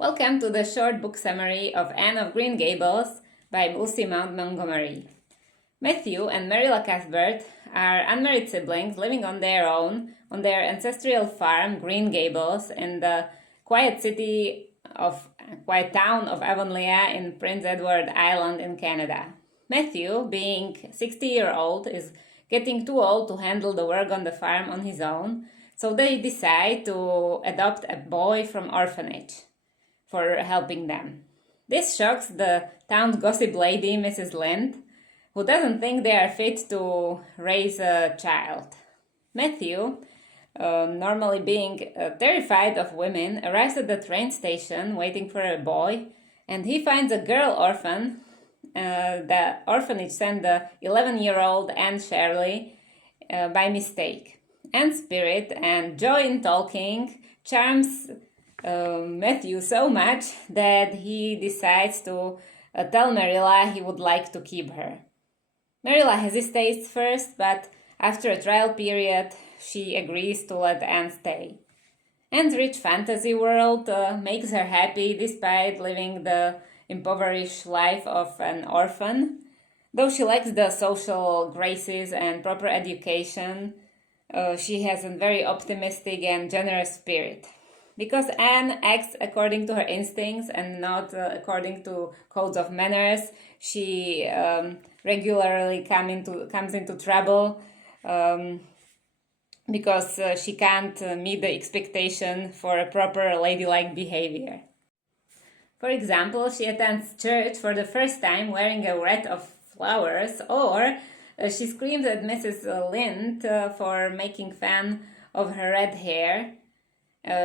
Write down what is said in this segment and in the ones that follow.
Welcome to the short book summary of Anne of Green Gables by Lucy Maud Montgomery. Matthew and Marilla Cuthbert are unmarried siblings living on their own on their ancestral farm, Green Gables, in the quiet town of Avonlea in Prince Edward Island in Canada. Matthew, being 60-year-old, is getting too old to handle the work on the farm on his own, so they decide to adopt a boy from orphanage for helping them. This shocks the town's gossip lady, Mrs. Lynde, who doesn't think they are fit to raise a child. Matthew, normally being terrified of women, arrives at the train station waiting for a boy, and he finds a girl orphan. The orphanage sent the 11-year-old Anne Shirley by mistake. Anne's spirit and joy in talking charms Matthew so much that he decides to tell Marilla he would like to keep her. Marilla hesitates first, but after a trial period, she agrees to let Anne stay. Anne's rich fantasy world makes her happy despite living the impoverished life of an orphan. Though she lacks the social graces and proper education, she has a very optimistic and generous spirit. Because Anne acts according to her instincts and not according to codes of manners, she regularly comes into trouble because she can't meet the expectation for a proper ladylike behavior. For example, she attends church for the first time wearing a wreath of flowers, or she screams at Mrs. Lynde for making fun of her red hair.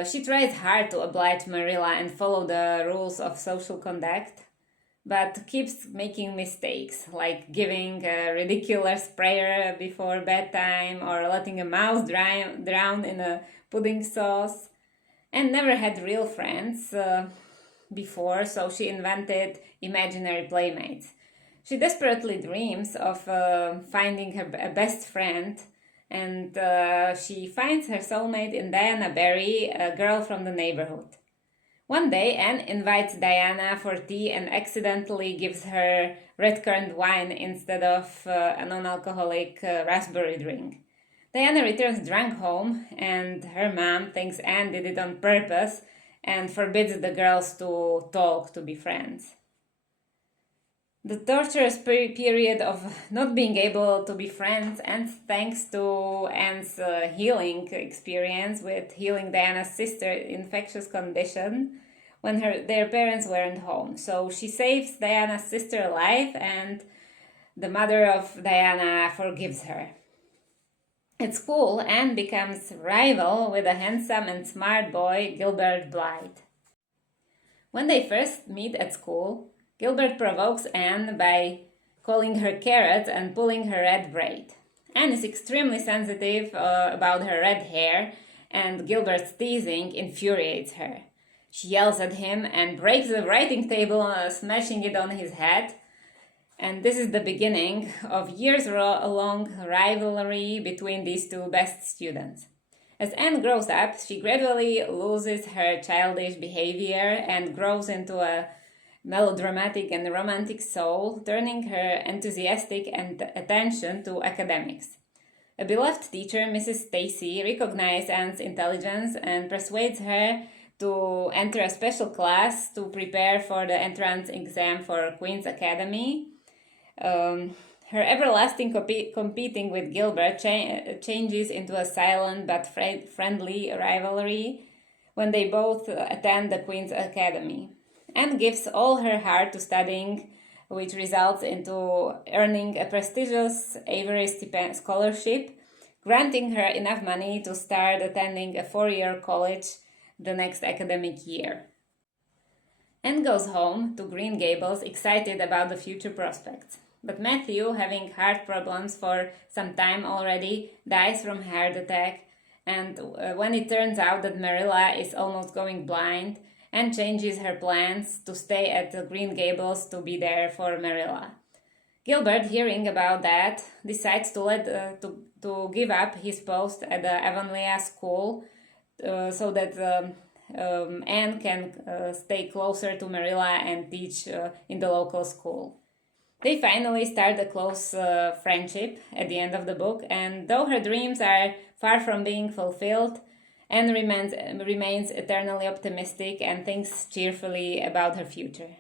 She tries hard to oblige Marilla and follow the rules of social conduct, but keeps making mistakes, like giving a ridiculous prayer before bedtime or letting a mouse drown in a pudding sauce, and never had real friends before, so she invented imaginary playmates. She desperately dreams of finding a best friend, and she finds her soulmate in Diana Barry, a girl from the neighborhood. One day, Anne invites Diana for tea and accidentally gives her red currant wine instead of a non-alcoholic raspberry drink. Diana returns drunk home, and her mom thinks Anne did it on purpose and forbids the girls to talk, to be friends. The torturous period of not being able to be friends ends thanks to Anne's healing experience with healing Diana's sister's infectious condition when their parents weren't home. So she saves Diana's sister alive, and the mother of Diana forgives her. At school, Anne becomes rival with a handsome and smart boy, Gilbert Blythe. When they first meet at school, Gilbert provokes Anne by calling her carrot and pulling her red braid. Anne is extremely sensitive about her red hair, and Gilbert's teasing infuriates her. She yells at him and breaks the writing table, smashing it on his head. And this is the beginning of years-long rivalry between these two best students. As Anne grows up, she gradually loses her childish behavior and grows into a melodramatic and romantic soul, turning her enthusiastic and attention to academics. A beloved teacher, Mrs. Stacy, recognizes Anne's intelligence and persuades her to enter a special class to prepare for the entrance exam for Queen's Academy. Her everlasting competing with Gilbert changes into a silent but friendly rivalry when they both attend the Queen's Academy. Anne gives all her heart to studying, which results into earning a prestigious Avery scholarship, granting her enough money to start attending a 4-year college the next academic year. Anne goes home to Green Gables excited about the future prospects. But Matthew, having heart problems for some time already, dies from heart attack, and when it turns out that Marilla is almost going blind, Anne changes her plans to stay at the Green Gables to be there for Marilla. Gilbert, hearing about that, decides to give up his post at the Avonlea school so that Anne can stay closer to Marilla and teach in the local school. They finally start a close friendship at the end of the book, and though her dreams are far from being fulfilled, Anne remains eternally optimistic and thinks cheerfully about her future.